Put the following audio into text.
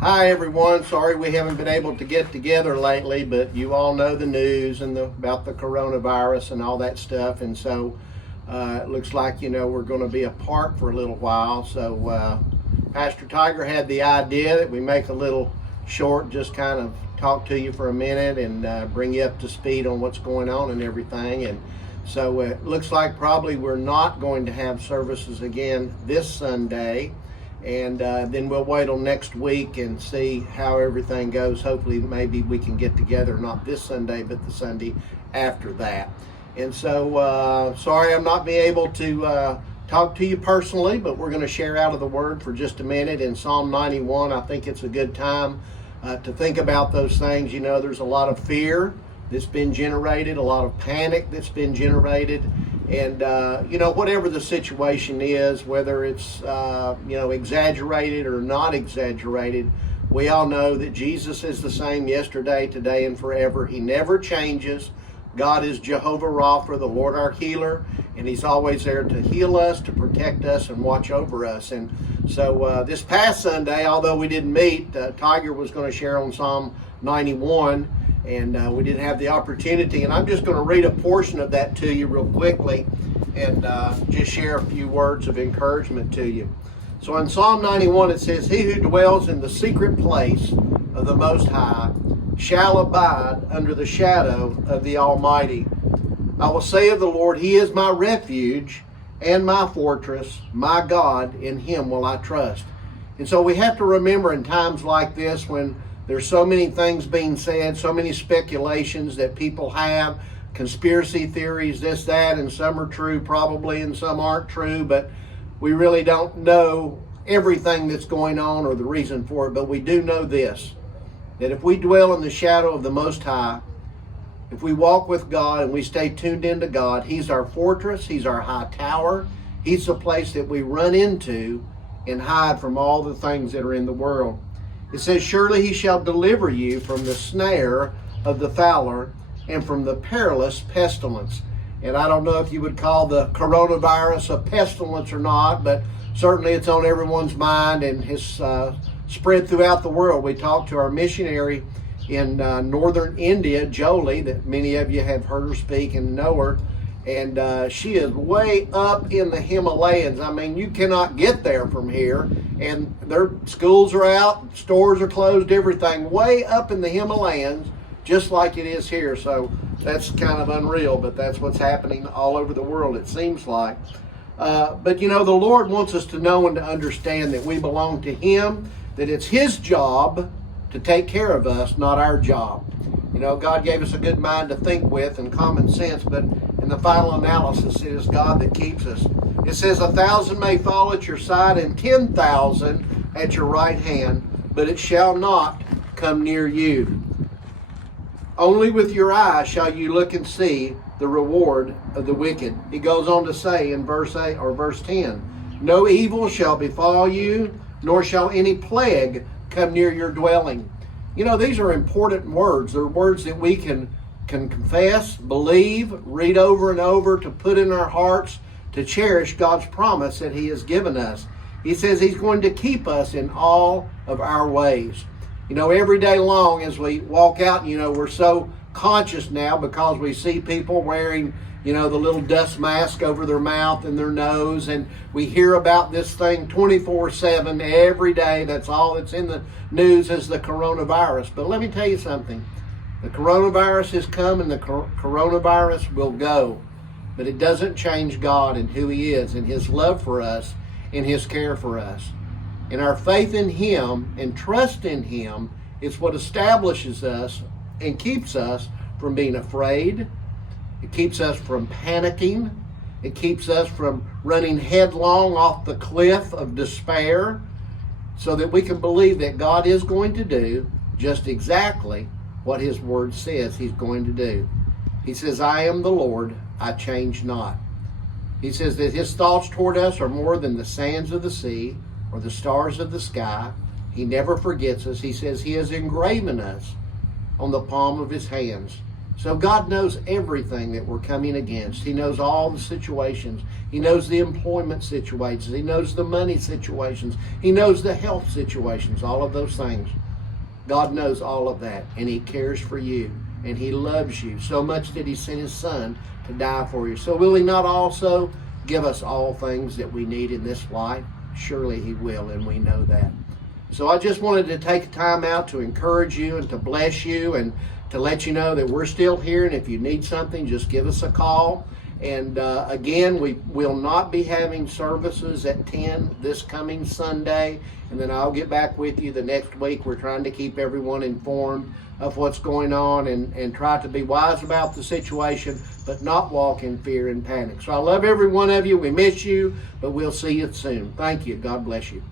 Hi everyone, sorry we haven't been able to get together lately, but you all know the news and about the coronavirus and all that stuff, and so it looks like we're going to be apart for a little while. So Pastor Tiger had the idea that we make a little short, just kind of talk to you for a minute and bring you up to speed on what's going on and everything. And so it looks like probably we're not going to have services again this Sunday. And then we'll wait till next week and see how everything goes. Hopefully maybe we can get together, not this Sunday, but the Sunday after that. And so sorry I'm not being able to talk to you personally, but we're going to share out of the Word for just a minute. In Psalm 91, I think it's a good time to think about those things. There's a lot of fear that's been generated, a lot of panic that's been generated. And, whatever the situation is, whether it's, exaggerated or not exaggerated, we all know that Jesus is the same yesterday, today, and forever. He never changes. God is Jehovah Rapha, the Lord our healer, and He's always there to heal us, to protect us, and watch over us. And so this past Sunday, although we didn't meet, Tiger was going to share on Psalm 91, and we didn't have the opportunity. And I'm just going to read a portion of that to you real quickly and just share a few words of encouragement to you. So in Psalm 91 it says, "He who dwells in the secret place of the Most High shall abide under the shadow of the Almighty. I will say of the Lord, He is my refuge and my fortress, my God, in Him will I trust." And so we have to remember in times like this, when there's so many things being said, so many speculations that people have, conspiracy theories, this, that, and some are true probably and some aren't true, but we really don't know everything that's going on or the reason for it. But we do know this, that if we dwell in the shadow of the Most High, if we walk with God and we stay tuned into God, He's our fortress, He's our high tower, He's the place that we run into and hide from all the things that are in the world. It says, "Surely He shall deliver you from the snare of the fowler and from the perilous pestilence." And I don't know if you would call the coronavirus a pestilence or not, but certainly it's on everyone's mind and has spread throughout the world. We talked to our missionary in northern India, Jolie, that many of you have heard her speak and know her. And she is way up in the Himalayas. I mean, you cannot get there from here. And their schools are out, stores are closed, everything way up in the Himalayas, just like it is here. So that's kind of unreal, but that's what's happening all over the world, it seems like. But the Lord wants us to know and to understand that we belong to Him, that it's His job to take care of us, not our job. God gave us a good mind to think with and common sense, but in the final analysis, it is God that keeps us. It says, 1,000 may fall at your side and 10,000 at your right hand, but it shall not come near you. Only with your eyes shall you look and see the reward of the wicked. He goes on to say in verse 8 or verse 10, "No evil shall befall you, nor shall any plague come near your dwelling." These are important words. They're words that we can confess, believe, read over and over, to put in our hearts, to cherish God's promise that He has given us. He says He's going to keep us in all of our ways. Every day long as we walk out, we're so conscious now because we see people wearing, the little dust mask over their mouth and their nose, and we hear about this thing 24/7 every day. That's all that's in the news is the coronavirus. But let me tell you something. The coronavirus has come and the coronavirus will go. But it doesn't change God and who He is and His love for us and His care for us. And our faith in Him and trust in Him is what establishes us and keeps us from being afraid. It keeps us from panicking. It keeps us from running headlong off the cliff of despair, so that we can believe that God is going to do just exactly what His Word says He's going to do. He says, "I am the Lord, I change not." He says that His thoughts toward us are more than the sands of the sea or the stars of the sky. He never forgets us. He says He has engraven us on the palm of His hands. So God knows everything that we're coming against. He knows all the situations. He knows the employment situations. He knows the money situations. He knows the health situations, all of those things. God knows all of that, and He cares for you, and He loves you so much that He sent His Son to die for you. So will He not also give us all things that we need in this life? Surely He will, and we know that. So I just wanted to take time out to encourage you and to bless you and to let you know that we're still here, and if you need something, just give us a call. And again, we will not be having services at 10 this coming Sunday, and then I'll get back with you the next week. We're trying to keep everyone informed of what's going on and try to be wise about the situation, but not walk in fear and panic. So I love every one of you. We miss you, but we'll see you soon. Thank you. God bless you.